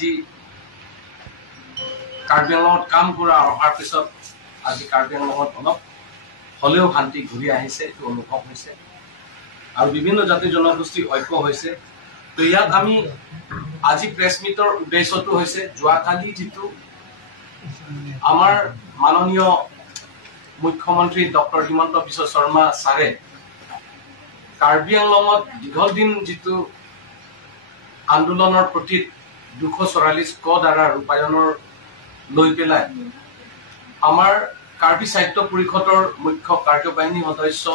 যি কাৰ্বি আংলঙত কাম কৰা অহাৰ পিছত আজি কাৰ্বি আংলঙত অলপ হলেও শান্তি ঘূৰি আহিছে, এইটো অনুভৱ হৈছে আৰু বিভিন্ন জাতি জনগোষ্ঠী ঐক্য হৈছে। তো ইয়াত আমি আজি প্ৰেছ মিটৰ উদ্দেশ্যটো হৈছে যোৱাকালি যিটো আমাৰ মাননীয় মুখ্যমন্ত্ৰী ডক্টৰ হিমন্ত বিশ্ব শৰ্মা ছাৰে কাৰ্বি আংলঙত দীঘল দিন যিটো আন্দোলনৰ প্ৰতি 244 ক দ্বাৰা ৰূপায়ণৰ লৈ পেলাই আমাৰ কাৰ্বি সাহিত্য পৰিষদৰ মুখ্য কাৰ্যবাহিনী সদস্য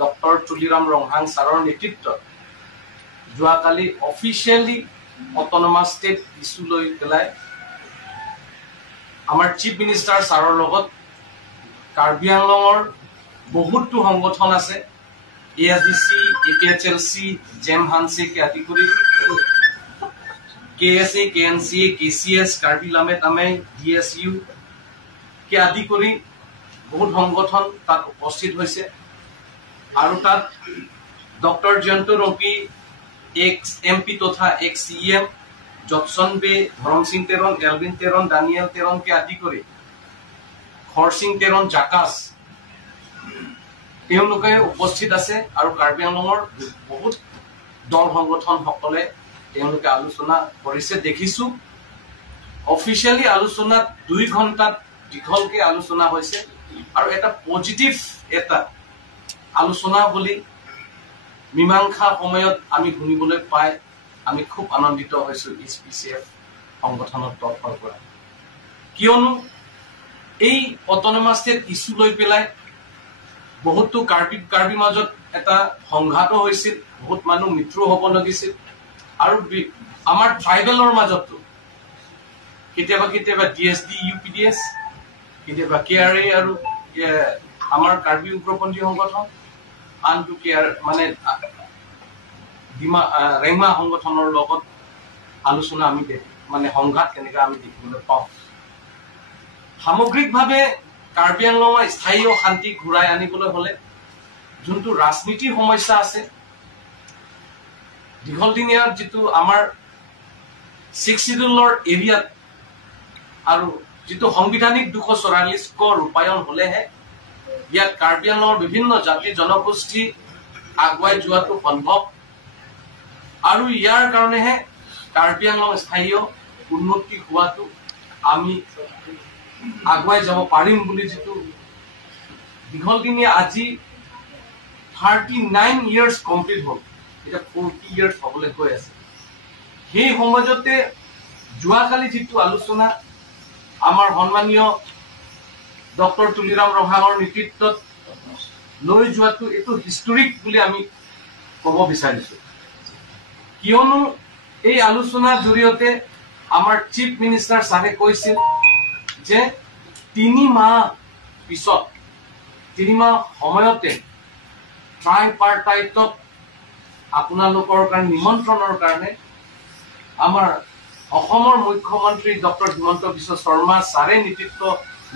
ডক্টৰ তুলিৰাম ৰংহাং ছাৰৰ নেতৃত্বত যোৱাকালি অফিচিয়েলি অট'নমাছ ষ্টেট ইছ্যু লৈ পেলাই আমাৰ চিফ মিনিষ্টাৰ ছাৰৰ লগত কাৰ্বি আংলঙৰ বহুতো সংগঠন আছে, ASDC, APHLC, জেম হানচিকে আদি কৰি KSA, KNCA, KCS, Karbi লামেট আমেই, DSU কে আদি কৰি বহুত সংগঠন তাত উপস্থিত হৈছে আৰু তাত ডক্টৰ জয়ন্ত ৰপি এক্স MP তথা এক্স CM জকসন বে, ধৰম সিং তেৰণ, এলভিন তেৰণ, দানিয়েল তেৰণকে আদি কৰি খৰসিং তেৰণ, জাকাছ তেওঁলোকে উপস্থিত আছে আৰু কাৰ্বি আংলঙৰ বহুত দল সংগঠন সকলে তেওঁলোকে আলোচনা কৰিছে দেখিছো। অফিচিয়েলি আলোচনাত 2 ঘণ্টাত দীঘলকে আলোচনা হৈছে আৰু এটা পজিটিভ এটা আলোচনা বুলি মীমাংসা সময়ত আমি শুনিবলৈ পাই আমি খুব আনন্দিত হৈছো SPCF সংগঠনৰ তৰফৰ পৰা, কিয়নো এই অট'নমাছ ষ্টেট ইছ্যু লৈ পেলাই বহুতো কাৰ্বি মাজত এটা সংঘাতো হৈছিল, বহুত মানুহ মৃত্যু হ'ব লাগিছিল আৰু আমাৰ ট্ৰাইবেলৰ মাজতো কেতিয়াবা কেতিয়াবা DSD, UPDS, কেতিয়াবা KRA আৰু আমাৰ কাৰ্বি উগ্ৰপন্থী সংগঠন, আনটো মানে ৰেংমা সংগঠনৰ লগত আলোচনা আমি মানে সংঘাত কেনেকৈ আমি দেখিবলৈ পাওঁ। সামগ্ৰিকভাৱে কাৰ্বি আংলঙৰ স্থায়ী শান্তি ঘূৰাই আনিবলৈ হলে যোনটো ৰাজনীতিৰ সমস্যা আছে, দীঘলদিনীয়া যিটো আমাৰ 6 শিডিউলৰ এৰিয়াত আৰু যিটো সাংবিধানিক 244 ক ৰূপায়ণ হলেহে ইয়াত কাৰ্বি আংলঙৰ বিভিন্ন জাতি জনগোষ্ঠী আগুৱাই যোৱাটো সম্ভৱ আৰু ইয়াৰ কাৰণেহে কাৰ্বি আংলং স্থায়ী উন্নতি হোৱাটো আমি আগুৱাই যাব পাৰিম বুলি যিটো দীঘলদিনীয়া আজি 39 ইয়াৰ্ছ কমপ্লিট হ'ল, এতিয়া 40 ইয়াৰ্ছ হ'বলৈ গৈ আছে। সেই সময়তে যোৱাকালি যিটো আলোচনা আমাৰ সন্মানীয় ডক্টৰ তুলিৰাম ৰংহাঙৰ নেতৃত্বত লৈ যোৱাটো এইটো হিষ্টৰিক বুলি আমি ক'ব বিচাৰিছো, কিয়নো এই আলোচনাৰ জৰিয়তে আমাৰ চিফ মিনিষ্টাৰ ছাৰে কৈছিল যে 3 মাহ পিছত 3 মাহ সময়তে ট্ৰাইপাৰ্টাইটক আপোনালোকৰ কাৰণে নিমন্ত্ৰণৰ কাৰণে আমাৰ অসমৰ মুখ্যমন্ত্ৰী ডক্টৰ হিমন্ত বিশ্ব শৰ্মা ছাৰে নেতৃত্ব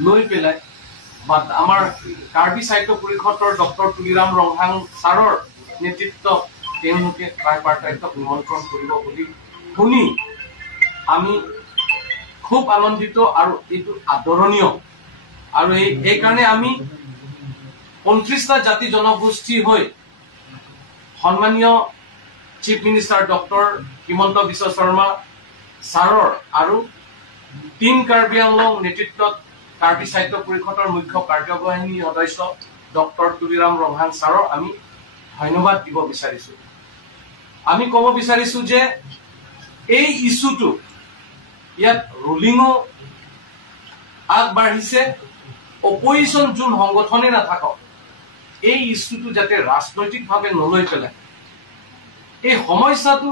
লৈ পেলাই বা আমাৰ কাৰ্বি সাহিত্য পৰিষদৰ ডক্টৰ তুলিৰাম ৰংহাং ছাৰৰ নেতৃত্ব তেওঁলোকে ট্ৰাইপাৰ্টাইটক নিমন্ত্ৰণ কৰিব বুলি শুনি আমি খুব আনন্দিত আৰু এইটো আদৰণীয় আৰু এইকাৰণে আমি 29টা জাতি জনগোষ্ঠী হৈ সন্মানীয় chief minister doctor Himanta Biswa Sharma ছাৰৰ আৰু টিম কাৰ্বি আংলং নেতৃত্বত কাৰ্বি সাহিত্য পৰিষদৰ মুখ্য কাৰ্যবাহিনী সদস্য ডক্টৰ তুলিৰাম ৰংহাং ছাৰৰ আমি ধন্যবাদ দিব বিচাৰিছো। আমি ক'ব বিচাৰিছো যে এই ইছ্যুটো ইয়াত ৰুলিঙো আগবাঢ়িছে, অপজিশ্যন যোন সংগঠনে নাথাকক এই ইছ্যুটো যাতে ৰাজনৈতিকভাৱে নলৈ পেলাই এই সমস্যাটো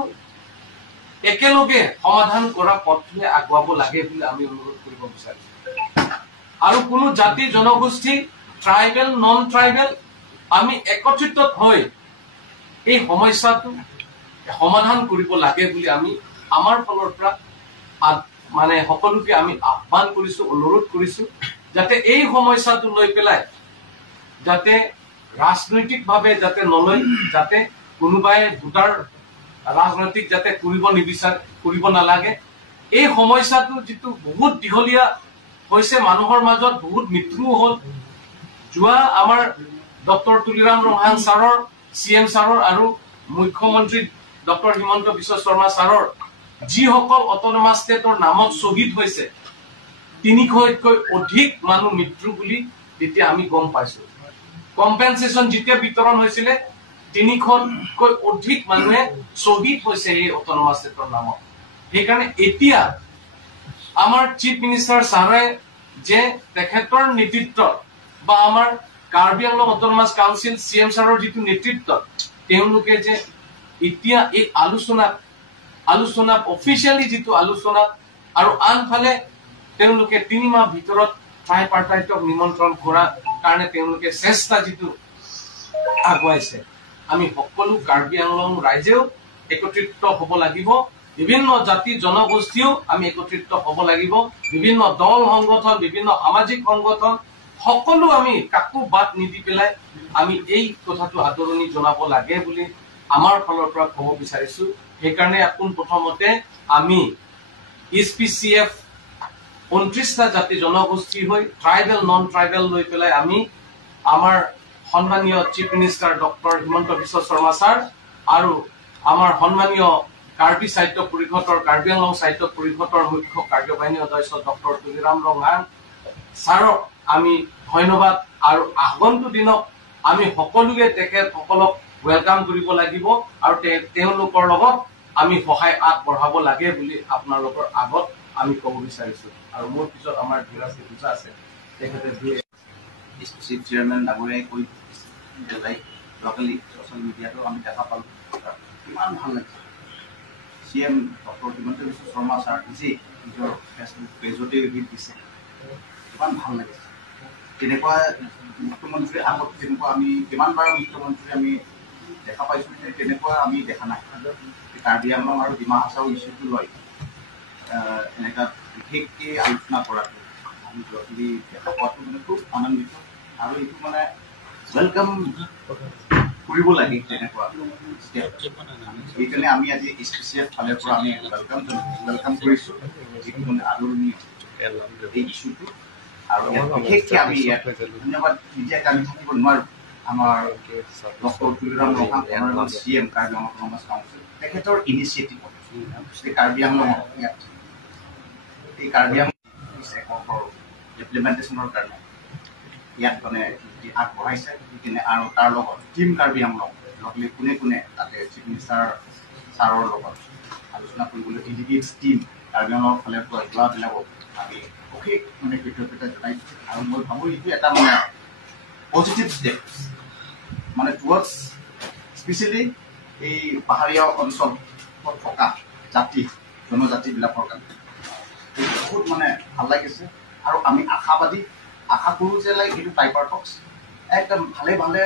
একেলগে সমাধান কৰা পথে আগুৱাব লাগে বুলি আমি অনুৰোধ কৰিব বিচাৰিছো। আৰু কোনো জাতি জনগোষ্ঠী ট্ৰাইবেল নন ট্ৰাইবেল আমি একত্ৰিত হৈ এই সমস্যাটো সমাধান কৰিব লাগে বুলি আমি আমাৰ ফালৰ পৰা মানে সকলোকে আমি আহ্বান কৰিছো, অনুৰোধ কৰিছো যাতে এই সমস্যাটো লৈ পেলাই যাতে ৰাজনৈতিকভাৱে যাতে নলৈ, যাতে কোনোবাই ভোটাৰ ৰাজনৈতিক যাতে কৰিব নালাগে এই সমস্যাটো যেটো বহুত দীঘলীয়া হৈছে, মানুহৰ মাজত বহুত মৃত্যু হ'ল। যোৱা আমাৰ ডক্টৰ তুলিৰাম ৰঙাং ছাৰৰ, CM ছাৰৰ আৰু মুখ্যমন্ত্ৰী ডক্টৰ হিমন্ত বিশ্ব শৰ্মা ছাৰৰ যিসকল অট'নমাছ ষ্টেটৰ নামত শ্বহীদ হৈছে, 300তকৈ অধিক মানুহ মৃত্যু বুলি তেতিয়া আমি গম পাইছো। কম্পেনচেশ্যন যেতিয়া বিতৰণ হৈছিলে 300তকৈ অধিক মানুহে শ্বহীদ হৈছে এই অট'নমাছ ষ্টেটৰ নামত। সেইকাৰণে এতিয়া আমাৰ চিফ মিনিষ্টাৰ ছাৰে যে তেখেতৰ নেতৃত্বত বা আমাৰ Karbi Anglong autonomous council CM ছাৰৰ যিটো নেতৃত্বত তেওঁলোকে যে এতিয়া এই আলোচনাত অফিচিয়েলি যিটো আলোচনাত আৰু আনফালে তেওঁলোকে 3 মাহ ভিতৰত ট্ৰাইপাৰ্টাইটক নিমন্ত্ৰণ কৰাৰ কাৰণে তেওঁলোকে চেষ্টা যিটো আগুৱাইছে, আমি সকলো কাৰ্বি আংলং ৰাইজেও একত্ৰিত হ'ব লাগিব। বিভিন্ন জাতি জনগোষ্ঠীও আমি একত্ৰিত হ'ব লাগিব। বিভিন্ন দল সংগঠন, বিভিন্ন সামাজিক সংগঠন সকলো আমি কাকো বাদ নিদি পেলাই আমি এই কথাটো আদৰণি জনাব লাগে বুলি আমাৰ ফালৰ পৰা ক'ব বিচাৰিছো। সেইকাৰণে প্ৰথমতে আমি SPCF 29টা জাতি জনগোষ্ঠী হৈ ট্ৰাইবেল নন ট্ৰাইবেল লৈ পেলাই আমি আমাৰ সন্মানীয় chief minister doctor Himanta Biswa Sharma sir আৰু আমাৰ সন্মানীয় কাৰ্বি সাহিত্য পৰিষদৰ, কাৰ্বি আংলং সাহিত্য পৰিষদৰ মুখ্য কাৰ্যবাহিনী সদস্য ডক্টৰ তুলিৰাম ৰঙাং ছাৰক আমি ধন্যবাদ আৰু আগন্তুক দিনত আমি সকলোৱে তেখেতসকলক ওয়েলকাম কৰিব লাগিব আৰু তেওঁলোকৰ লগত আমি সহায় আগবঢ়াব লাগে বুলি আপোনালোকৰ আগত আমি ক'ব বিচাৰিছো। আৰু মোৰ পিছত আমাৰ ধীৰাজ পূজা আছে, তেখেতে চিফ চেয়াৰমেন ডাঙৰীয়াই কৈ লোকেলি ছ'চিয়েল মিডিয়াতো আমি দেখা পালোঁ, ইমান ভাল লাগিছে। CM doctor Himanta Biswa Sharma sir নিজেই নিজৰ ফেচবুক পেজতে দিছে, ইমান ভাল লাগিছে। তেনেকুৱা মুখ্যমন্ত্ৰী আগত যেনেকুৱা আমি কিমানবাৰ মুখ্যমন্ত্ৰী আমি দেখা পাইছোঁ, তেনেকুৱা আমি দেখা নাই। কাৰ্বি আংলং আৰু ডিমা হাছাও ইছ্যুটো লৈ এনেকুৱা বিশেষকৈ আলোচনা কৰাটো আমি যদি দেখা পোৱাটো মানে খুব আনন্দিত আৰু এইটো মানে ৱেলকাম কৰিব লাগে। তেনেকুৱা সেইকাৰণে আমি আজি SPCF ফালৰ পৰা আমি ৱেলকাম কৰিছোঁ, যিটো মানে আদৰণীয় এই ইছ্যুটো। আৰু বিশেষকৈ আমি ইয়াত ধন্যবাদ নিদিয়াকৈ আমি থাকিব নোৱাৰোঁ। আমাৰ doctor Tuliram Ronghang CM Karbi Anglong autonomous council তেখেতৰ ইনিচিয়েটিভত কাৰ্বি আংলঙত ইয়াত এই কাৰ্বি আংলং ইমপ্লিমেণ্টেশ্যনৰ কাৰণে ইয়াত মানে আগবঢ়াইছে কিনে আৰু তাৰ লগত টিম কাৰ্বি আংলং লগলি কোনে কোনে তাতে চিফ মিনিষ্টাৰ ছাৰৰ লগত আলোচনা কৰিবলৈ ডেডিকেট টিম কাৰ্বি আংলঙৰ ফালৰ পৰা যোৱাবিলাকক আমি অশেষ মানে কৃতজ্ঞতা জনাইছোঁ। আৰু মই ভাবোঁ এইটো এটা মানে পজিটিভ ষ্টেপ মানে টুৱাৰ্ডছ স্পেচিয়েলি এই পাহাৰীয়া অঞ্চলত থকা জনজাতিবিলাকৰ কাৰণে বহুত মানে ভাল লাগিছে। আৰু আমি আশা কৰোঁ যে এইটো ট্ৰাইপাৰ্টক্স একদম ভালে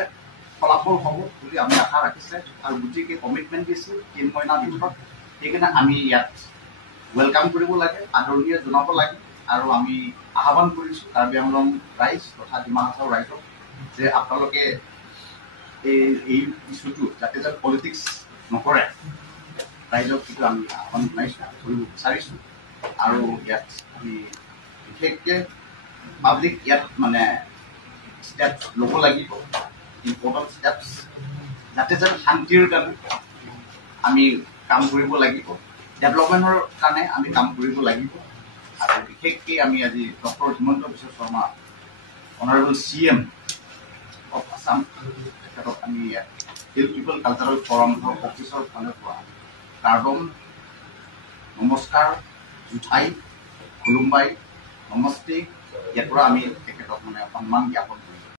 ফলাফল হ'ব বুলি আমি আশা ৰাখিছে আৰু গোটেইকে কমিটমেণ্ট দিছে 3 মহিনাৰ ভিতৰত। সেইকাৰণে আমি ইয়াত ৱেলকাম কৰিব লাগে, আদৰণীয় জনাব লাগে। আৰু আমি আহ্বান কৰিছোঁ কাৰ্বি আংলং ৰাইজ তথা ডিমা হাছাও ৰাইজক যে আপোনালোকে এই ইছ্যুটো যাতে পলিটিক্স নকৰে, ৰাইজক কিন্তু আমি আহ্বান জনাইছোঁ, কৰিব বিচাৰিছোঁ। আৰু ইয়াত আমি বিশেষকৈ পাব্লিক ইয়াত মানে ষ্টেপছ ল'ব লাগিব, ইম্পৰ্টেণ্ট ষ্টেপছ, যাতে শান্তিৰ কাৰণে আমি কাম কৰিব লাগিব, ডেভেলপমেণ্টৰ কাৰণে আমি কাম কৰিব লাগিব। আৰু বিশেষকৈ আমি আজি doctor Himanta Biswa Sarma honourable CM of Assam তেখেতক আমি হিল পিপল কালচাৰেল ফৰাম অফিচৰ ফালৰ পৰা কাৰ্বন নমস্কাৰ, জুঠাই, খুলুম্বাই, নমস্তে, ইয়াৰ পৰা আমি তেখেতক মানে সন্মান জ্ঞাপন